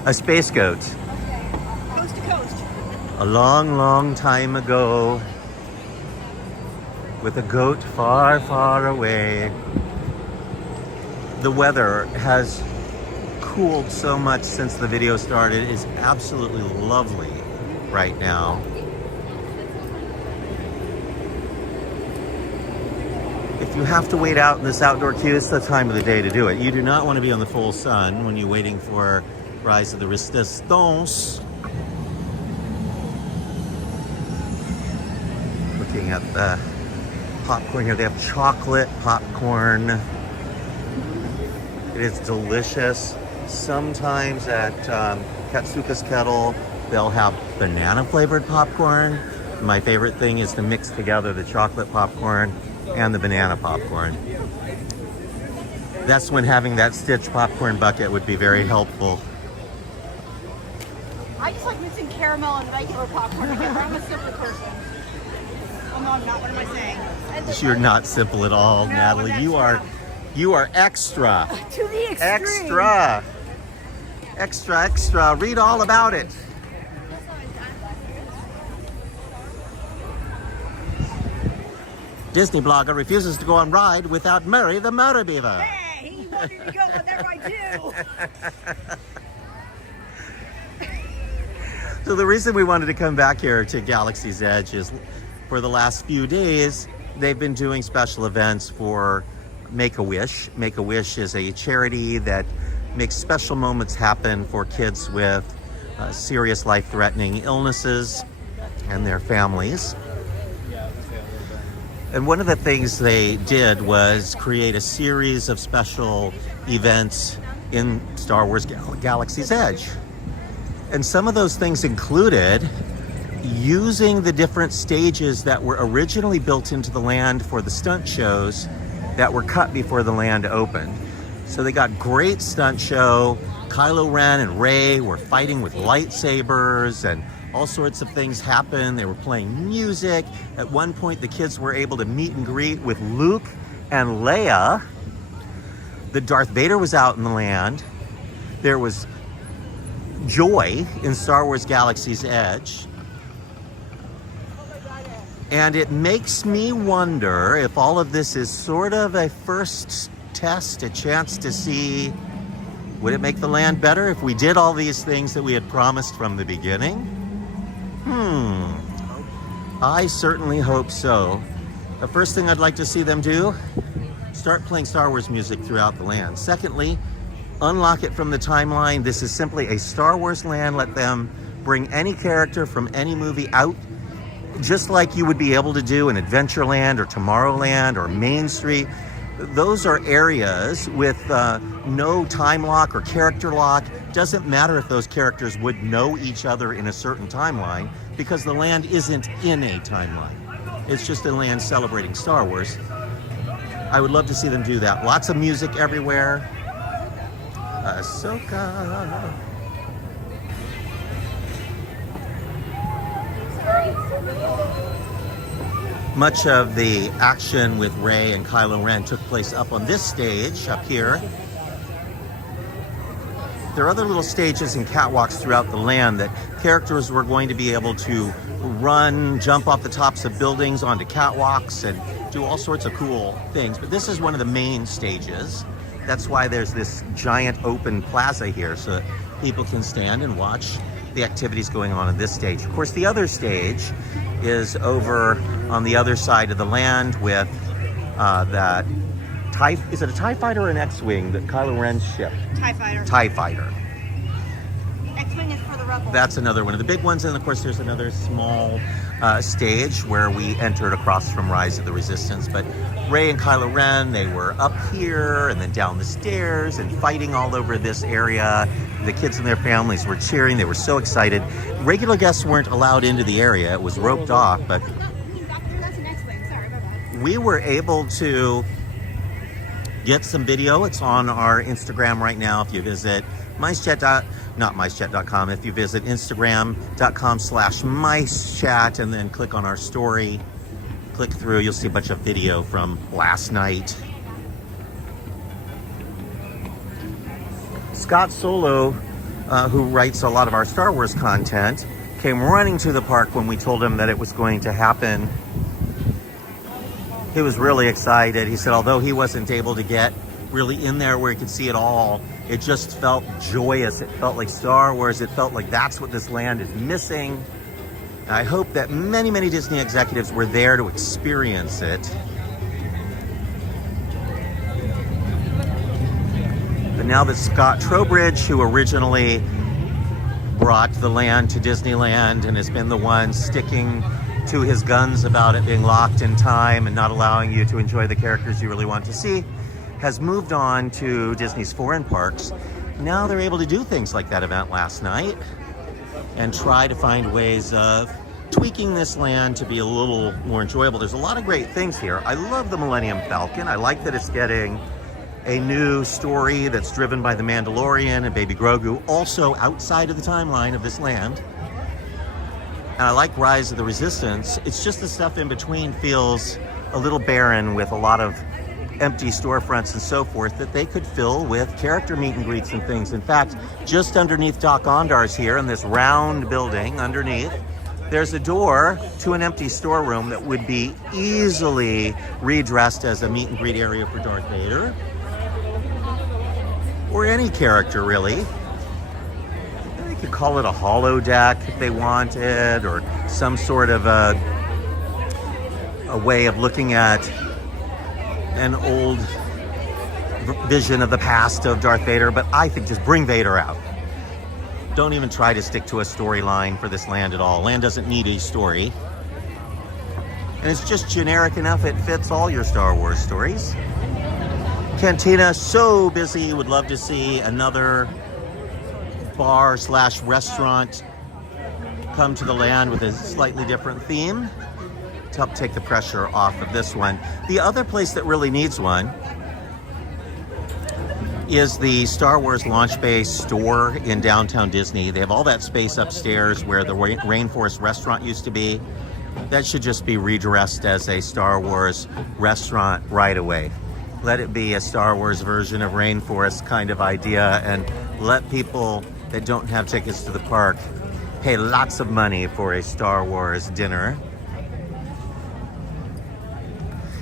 a space goat. Okay. Coast to coast. A long, long time ago, with a goat far, far away. The weather has cooled so much since the video started. It's absolutely lovely right now. If you have to wait out in this outdoor queue, it's the time of the day to do it. You do not want to be on the full sun when you're waiting for Rise of the Resistance. Looking at the popcorn here. They have chocolate popcorn. It is delicious. Sometimes at Katsuka's Kettle, they'll have banana flavored popcorn. My favorite thing is to mix together the chocolate popcorn and the banana popcorn. That's when having that Stitch popcorn bucket would be very helpful. I just like mixing caramel and regular popcorn together. I'm a simple person. Oh no, I'm not. What am I saying? You're not simple at all, No, Natalie. I'm You are extra. To the extreme. Extra. Extra, extra. Read all about it. Disney blogger refuses to go on ride without Murray the Murder Beaver. Hey, he wanted to go whatever I do. So the reason we wanted to come back here to Galaxy's Edge is for the last few days, they've been doing special events for Make-A-Wish. Make-A-Wish is a charity that makes special moments happen for kids with serious life-threatening illnesses and their families. And one of the things they did was create a series of special events in Star Wars Galaxy's Edge. And some of those things included using the different stages that were originally built into the land for the stunt shows that were cut before the land opened. So they got great stunt show. Kylo Ren and Rey were fighting with lightsabers and all sorts of things happened. They were playing music. At one point, the kids were able to meet and greet with Luke and Leia. The Darth Vader was out in the land. There was joy in Star Wars Galaxy's Edge. And it makes me wonder if all of this is sort of a first test, a chance to see, would it make the land better if we did all these things that we had promised from the beginning? I certainly hope so. The first thing I'd like to see them do, start playing Star Wars music throughout the land. Secondly, unlock it from the timeline. This is simply a Star Wars land. Let them bring any character from any movie out, just like you would be able to do in Adventureland or Tomorrowland or Main Street. Those are areas with no time lock or character lock. Doesn't matter if those characters would know each other in a certain timeline, because the land isn't in a timeline. It's just a land celebrating Star Wars. I would love to see them do that. Lots of music everywhere. Ahsoka. Much of the action with Rey and Kylo Ren took place up on this stage, up here. There are other little stages and catwalks throughout the land that characters were going to be able to run, jump off the tops of buildings onto catwalks and do all sorts of cool things. But this is one of the main stages. That's why there's this giant open plaza here so that people can stand and watch the activities going on in this stage. Of course, the other stage is over on the other side of the land with that TIE, is it a TIE fighter or an X-Wing that Kylo Ren's ship? TIE fighter. TIE fighter. X-Wing is for the rebels. That's another one of the big ones. And of course, there's another small stage where we entered across from Rise of the Resistance. But Rey and Kylo Ren, they were up here and then down the stairs and fighting all over this area. The kids and their families were cheering. They were so excited. Regular guests weren't allowed into the area. It was roped off, but That's an X-Wing. Sorry, bye-bye. we were able to get some video. It's on our Instagram right now. If you visit miceChat.com, if you visit Instagram.com/micechat and then click on our story, click through, you'll see a bunch of video from last night. Scott Solo, who writes a lot of our Star Wars content, came running to the park when we told him that it was going to happen. He was really excited. He said although he wasn't able to get really in there where he could see it all, it just felt joyous. It felt like Star Wars. It felt like that's what this land is missing. And I hope that many, many Disney executives were there to experience it. But now that Scott Trowbridge, who originally brought the land to Disneyland and has been the one sticking to his guns about it being locked in time and not allowing you to enjoy the characters you really want to see, has moved on to Disney's foreign parks. Now they're able to do things like that event last night and try to find ways of tweaking this land to be a little more enjoyable. There's a lot of great things here. I love the Millennium Falcon. I like that it's getting a new story that's driven by the Mandalorian and Baby Grogu, also outside of the timeline of this land. And I like Rise of the Resistance. It's just the stuff in between feels a little barren with a lot of empty storefronts and so forth that they could fill with character meet and greets and things. In fact, just underneath Doc Ondar's here in this round building underneath, there's a door to an empty storeroom that would be easily redressed as a meet and greet area for Darth Vader. Or any character, really. They could call it a holodeck if they wanted, or some sort of a way of looking at an old vision of the past of Darth Vader. But I think just bring Vader out. Don't even try to stick to a storyline for this land at all. Land doesn't need a story. And it's just generic enough it fits all your Star Wars stories. Cantina, so busy, would love to see another bar / restaurant come to the land with a slightly different theme to help take the pressure off of this one. The other place that really needs one is the Star Wars Launch Bay store in downtown Disney. They have all that space upstairs where the Rainforest restaurant used to be. That should just be redressed as a Star Wars restaurant right away. Let it be a Star Wars version of Rainforest kind of idea, and let people that don't have tickets to the park pay lots of money for a Star Wars dinner.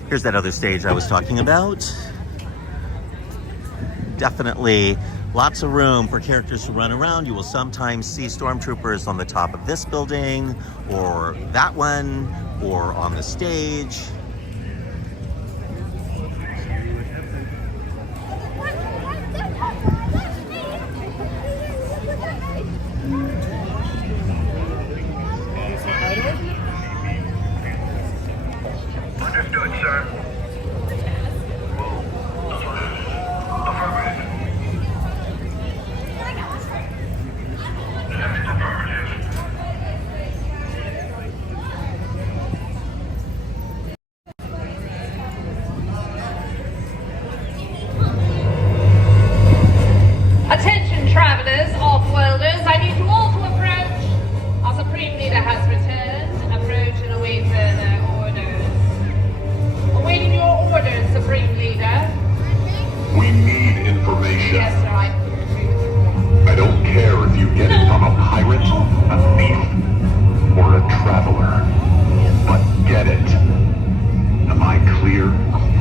Here's that other stage I was talking about. Definitely lots of room for characters to run around. You will sometimes see stormtroopers on the top of this building, or that one, or on the stage. Understood, sir. Attention travelers, off-worlders, I need you all to approach. Our Supreme Leader has returned. Approach and await further orders. Awaiting your orders, Supreme Leader. We need information. Yes, sir, I agree with you. I don't care if you get it from a pirate, a thief, or a traveler. But get it. Am I clear,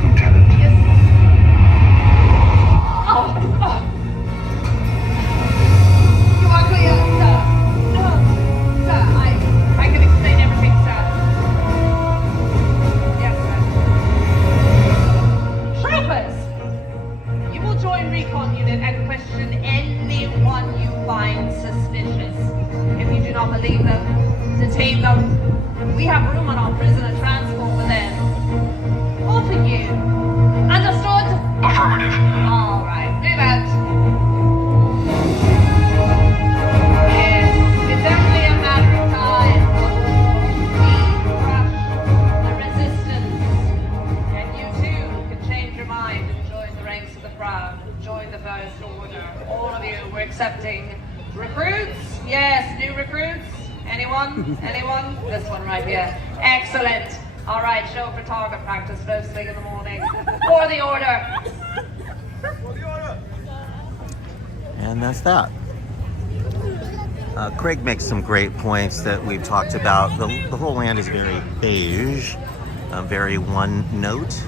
Lieutenant? You are clear, sir. Sir, I can explain everything, sir. Yes, sir. Troopers! You will join recon unit and question anyone you find suspicious. If you do not believe them, detain them. We have room on our prisoner transport for them. All for you. Understood? Affirmative. All right, move out. Yes, it's only a matter of time. We crush the resistance. And you too can change your mind and join the ranks of the proud. Join the First Order. All of you, we're accepting recruits. Yes, new recruits. Anyone? Anyone? This one right here. Excellent. All right, show for target practice first thing in the morning. For the order. And that's that. Craig makes some great points that we've talked about. The whole land is very beige, very one note.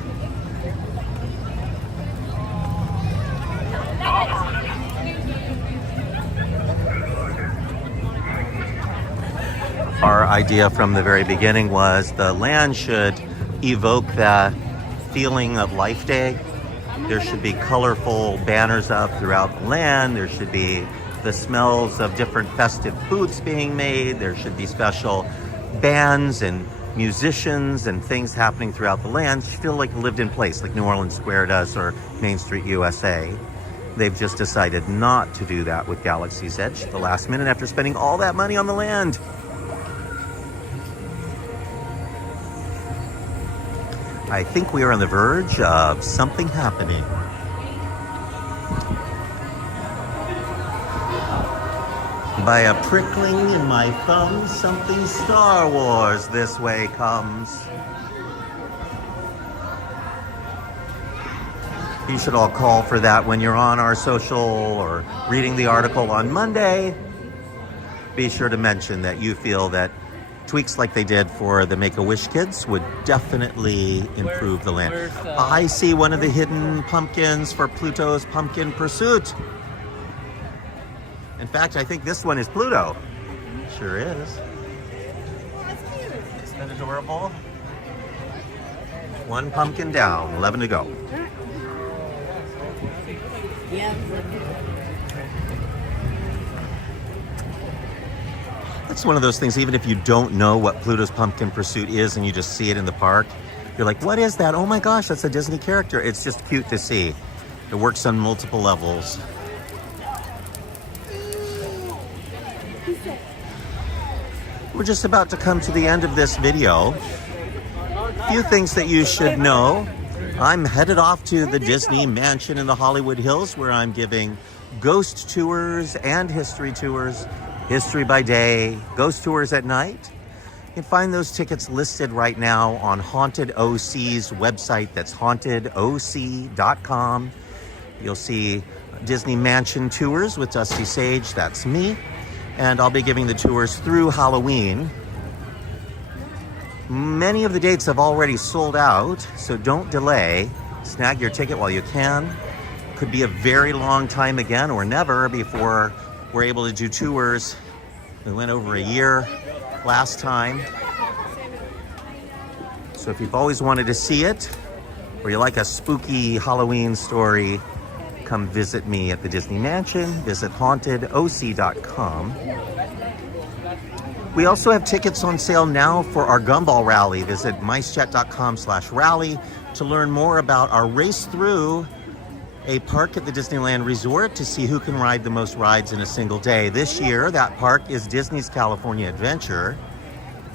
Our idea from the very beginning was the land should evoke that feeling of Life Day. There should be colorful banners up throughout the land. There should be the smells of different festive foods being made. There should be special bands and musicians and things happening throughout the land. You feel like you lived in place, like New Orleans Square does or Main Street USA. They've just decided not to do that with Galaxy's Edge at the last minute after spending all that money on the land. I think we are on the verge of something happening. By a prickling in my thumb, something Star Wars this way comes. You should all call for that when you're on our social or reading the article on Monday. Be sure to mention that you feel that tweaks like they did for the Make-A-Wish kids would definitely improve the land. I see one of the hidden pumpkins for Pluto's Pumpkin Pursuit. In fact, I think this one is Pluto. Sure is. Isn't that adorable? One pumpkin down, 11 to go. It's one of those things, even if you don't know what Pluto's Pumpkin Pursuit is and you just see it in the park, you're like, what is that? Oh my gosh, that's a Disney character. It's just cute to see. It works on multiple levels. We're just about to come to the end of this video. A few things that you should know. I'm headed off to the Disney Mansion in the Hollywood Hills, where I'm giving ghost tours and history tours. History by day, ghost tours at night. You can find those tickets listed right now on Haunted OC's website. That's hauntedoc.com. You'll see Disney Mansion tours with Dusty Sage. That's me. And I'll be giving the tours through Halloween. Many of the dates have already sold out, so don't delay. Snag your ticket while you can. Could be a very long time again or never before we're able to do tours. We went over a year last time. So if you've always wanted to see it, or you like a spooky Halloween story, come visit me at the Disney Mansion. Visit hauntedoc.com. We also have tickets on sale now for our Gumball Rally. Visit micechat.com/rally to learn more about our race through a park at the Disneyland Resort to see who can ride the most rides in a single day. This year, that park is Disney's California Adventure,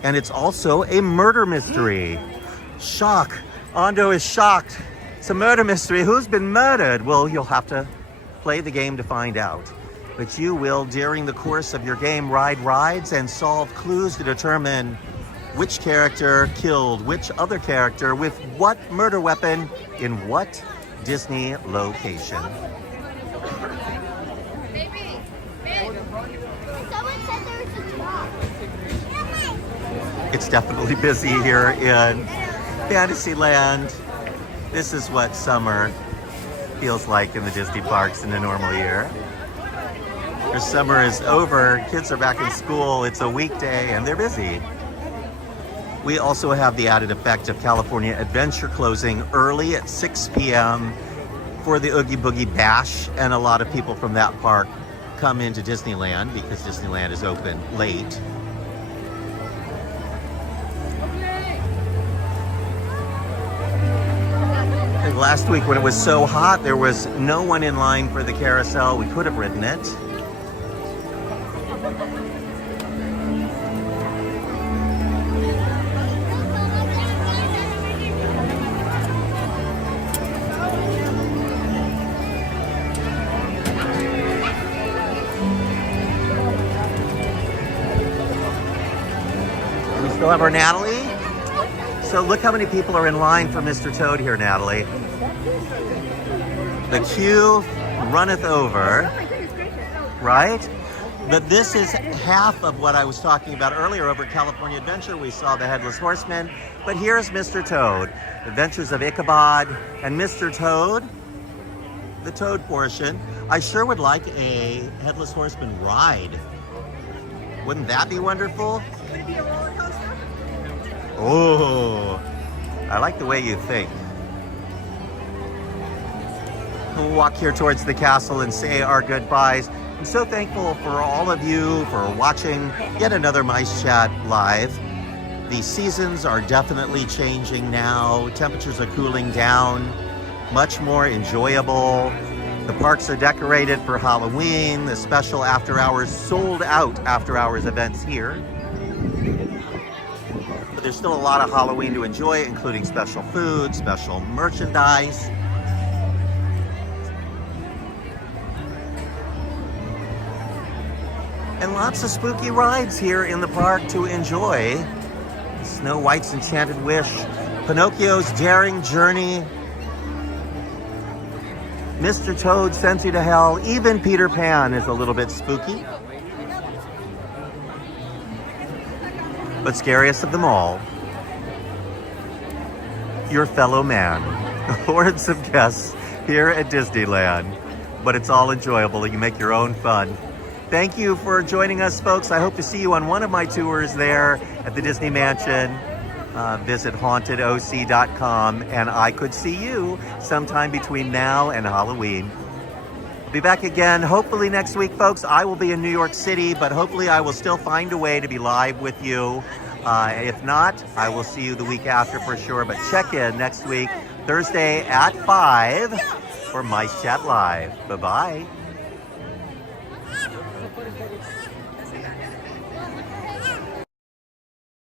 and it's also a murder mystery. Shock. Ando is shocked. It's a murder mystery. Who's been murdered? Well, you'll have to play the game to find out. But you will, during the course of your game, ride rides and solve clues to determine which character killed which other character with what murder weapon in what Disney location. It's definitely busy here in Fantasyland. This is what summer feels like in the Disney parks in a normal year. Their summer is over, kids are back in school, it's a weekday, and they're busy. We also have the added effect of California Adventure closing early at 6 p.m. for the Oogie Boogie Bash, and a lot of people from that park come into Disneyland because Disneyland is open late. And last week when it was so hot, there was no one in line for the carousel. We could have ridden it. Still have our Natalie. So look how many people are in line for Mr. Toad here, Natalie. The queue runneth over. right? But this is half of what I was talking about earlier over at California Adventure. We saw the Headless Horseman, but here's Mr. Toad, Adventures of Ichabod, and Mr. Toad, the Toad portion. I sure would like a Headless Horseman ride. Wouldn't that be wonderful? Would it be a roller coaster? Oh, I like the way you think. We'll walk here towards the castle and say our goodbyes. I'm so thankful for all of you for watching yet another Mice Chat Live. The seasons are definitely changing now. Temperatures are cooling down, much more enjoyable. The parks are decorated for Halloween. The special after hours, sold out after hours events here. But there's still a lot of Halloween to enjoy, including special food, special merchandise. And lots of spooky rides here in the park to enjoy. Snow White's Enchanted Wish, Pinocchio's Daring Journey, Mr. Toad Sends You to Hell, even Peter Pan is a little bit spooky. But scariest of them all, your fellow man. Hordes of guests here at Disneyland, but it's all enjoyable. You make your own fun. Thank you for joining us, folks. I hope to see you on one of my tours there at the Disney Mansion. Visit hauntedoc.com, and I could see you sometime between now and Halloween. I'll be back again, hopefully next week, folks. I will be in New York City, but hopefully I will still find a way to be live with you. If not, I will see you the week after for sure, but check in next week, Thursday at 5 for Mice Chat Live. Bye-bye.